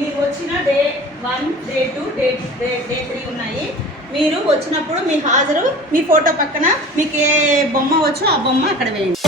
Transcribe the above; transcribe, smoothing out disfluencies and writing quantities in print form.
మీరు వచ్చిన day 1, day 2, day 3 ఉన్నాయి. మీరు వచ్చినప్పుడు మీ హాజరు, మీ ఫోటో పక్కన మీకు ఏ బొమ్మ వచ్చో ఆ బొమ్మ అక్కడ వేయండి.